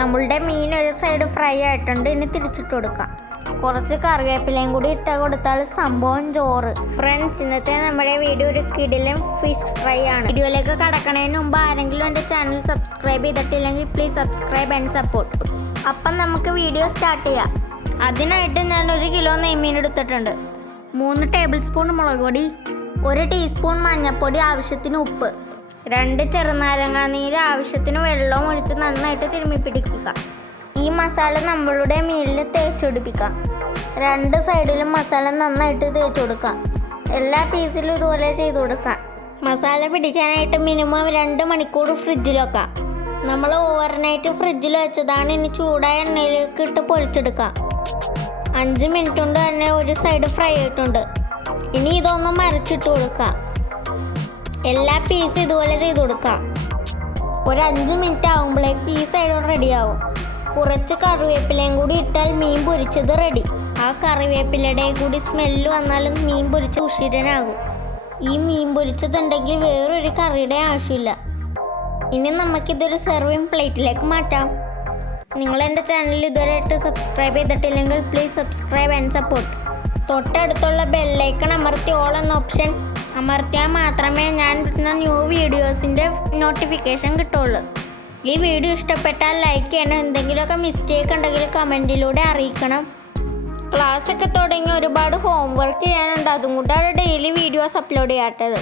നമ്മളുടെ മീൻ ഒരു side fry ആയിട്ടുണ്ട്. ഇനി തിരിച്ചിട്ട് കൊടുക്കാം. കുറച്ച് കറിവേപ്പിലയും കൂടി ഇട്ട് കൊടുത്താൽ സംഭവം ചോറ്. ഫ്രണ്ട്സ്, ഇന്നത്തെ നമ്മുടെ വീഡിയോ ഒരു കിടിലൻ ഫിഷ് ഫ്രൈ ആണ്. വീഡിയോയിലേക്ക് കടക്കണതിന് മുമ്പ് ആരെങ്കിലും എൻ്റെ ചാനൽ സബ്സ്ക്രൈബ് ചെയ്തിട്ടില്ലെങ്കിൽ പ്ലീസ് സബ്സ്ക്രൈബ് ആൻഡ് സപ്പോർട്ട്. അപ്പം നമുക്ക് വീഡിയോ സ്റ്റാർട്ട് ചെയ്യാം. അതിനായിട്ട് ഞാൻ 1 കിലോ നെയ്മീൻ എടുത്തിട്ടുണ്ട്. 3 ടേബിൾ സ്പൂൺ മുളക് പൊടി, 1 ടീസ്പൂൺ മഞ്ഞൾപ്പൊടി, ആവശ്യത്തിന് ഉപ്പ്, 2 ചെറുനാരങ്ങാ നീര്, ആവശ്യത്തിന് വെള്ളവും ഒഴിച്ച് നന്നായിട്ട് തിരുമ്മി പിടിക്കുക. ഈ മസാല നമ്മളുടെ മീനിൽ തേച്ചൊടിപ്പിക്കാം. 2 സൈഡിലും മസാല നന്നായിട്ട് തേച്ച് കൊടുക്കാം. എല്ലാ പീസിലും ഇതുപോലെ ചെയ്ത് കൊടുക്കാം. മസാല പിടിക്കാനായിട്ട് മിനിമം 2 മണിക്കൂർ ഫ്രിഡ്ജിൽ വെക്കാം. നമ്മൾ ഓവർനൈറ്റ് ഫ്രിഡ്ജിൽ വെച്ചതാണ്. ഇനി ചൂടായ എണ്ണയിലേക്ക് ഇട്ട് പൊരിച്ചെടുക്കാം. 5 മിനിറ്റ് കൊണ്ട് തന്നെ ഒരു സൈഡ് ഫ്രൈ ആയിട്ടുണ്ട്. ഇനി ഇതൊന്ന് മറിച്ചിട്ട് കൊടുക്കാം. എല്ലാ പീസും ഇതുപോലെ ചെയ്ത് കൊടുക്കാം. ഒരു 5 മിനിറ്റ് ആകുമ്പോഴേക്ക് ഈ സൈഡ് റെഡിയാവും. കുറച്ച് കറിവേപ്പിലയും കൂടി ഇട്ടാൽ മീൻ പൊരിച്ചത് റെഡി. ആ കറിവേപ്പിലയുടെ കൂടി സ്മെല്ല് വന്നാലും മീൻ പൊരിച്ച ഉഷിരനാകും. ഈ മീൻ പൊരിച്ചതുണ്ടെങ്കിൽ വേറൊരു കറിയുടെ ആവശ്യമില്ല. ഇനി നമുക്കിതൊരു സെർവിങ് പ്ലേറ്റിലേക്ക് മാറ്റാം. നിങ്ങൾ എൻ്റെ ചാനൽ ഇതുവരെയായിട്ട് സബ്സ്ക്രൈബ് ചെയ്തിട്ടില്ലെങ്കിൽ പ്ലീസ് സബ്സ്ക്രൈബ് ആൻഡ് സപ്പോർട്ട്. തൊട്ടടുത്തുള്ള ബെല്ലൈക്കൺ അമർത്തി ഓൾ എന്ന ഓപ്ഷൻ അമർത്തിയാൽ മാത്രമേ ഞാൻ ഇടുന്ന ന്യൂ വീഡിയോസിൻ്റെ നോട്ടിഫിക്കേഷൻ കിട്ടുള്ളൂ. ഈ വീഡിയോ ഇഷ്ടപ്പെട്ടാൽ ലൈക്ക് ചെയ്യണം. എന്തെങ്കിലുമൊക്കെ മിസ്റ്റേക്ക് ഉണ്ടെങ്കിൽ കമൻറ്റിലൂടെ അറിയിക്കണം. ക്ലാസ്സൊക്കെ തുടങ്ങി ഒരുപാട് ഹോംവർക്ക് ചെയ്യാനുണ്ട്. അതും കൂടാണ് ഡെയിലി വീഡിയോസ് അപ്ലോഡ് ചെയ്യാത്തത്.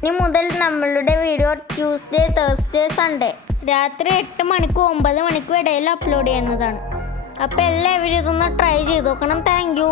ഇനി മുതൽ നമ്മളുടെ വീഡിയോ ട്യൂസ്ഡേ, തേഴ്സ്ഡേ, സൺഡേ രാത്രി 8 മണിക്കും 9 മണിക്കും ഇടയിൽ അപ്ലോഡ് ചെയ്യുന്നതാണ്. അപ്പോൾ എല്ലാവരും ഇതൊന്ന് ട്രൈ ചെയ്ത് നോക്കണം. Thank you.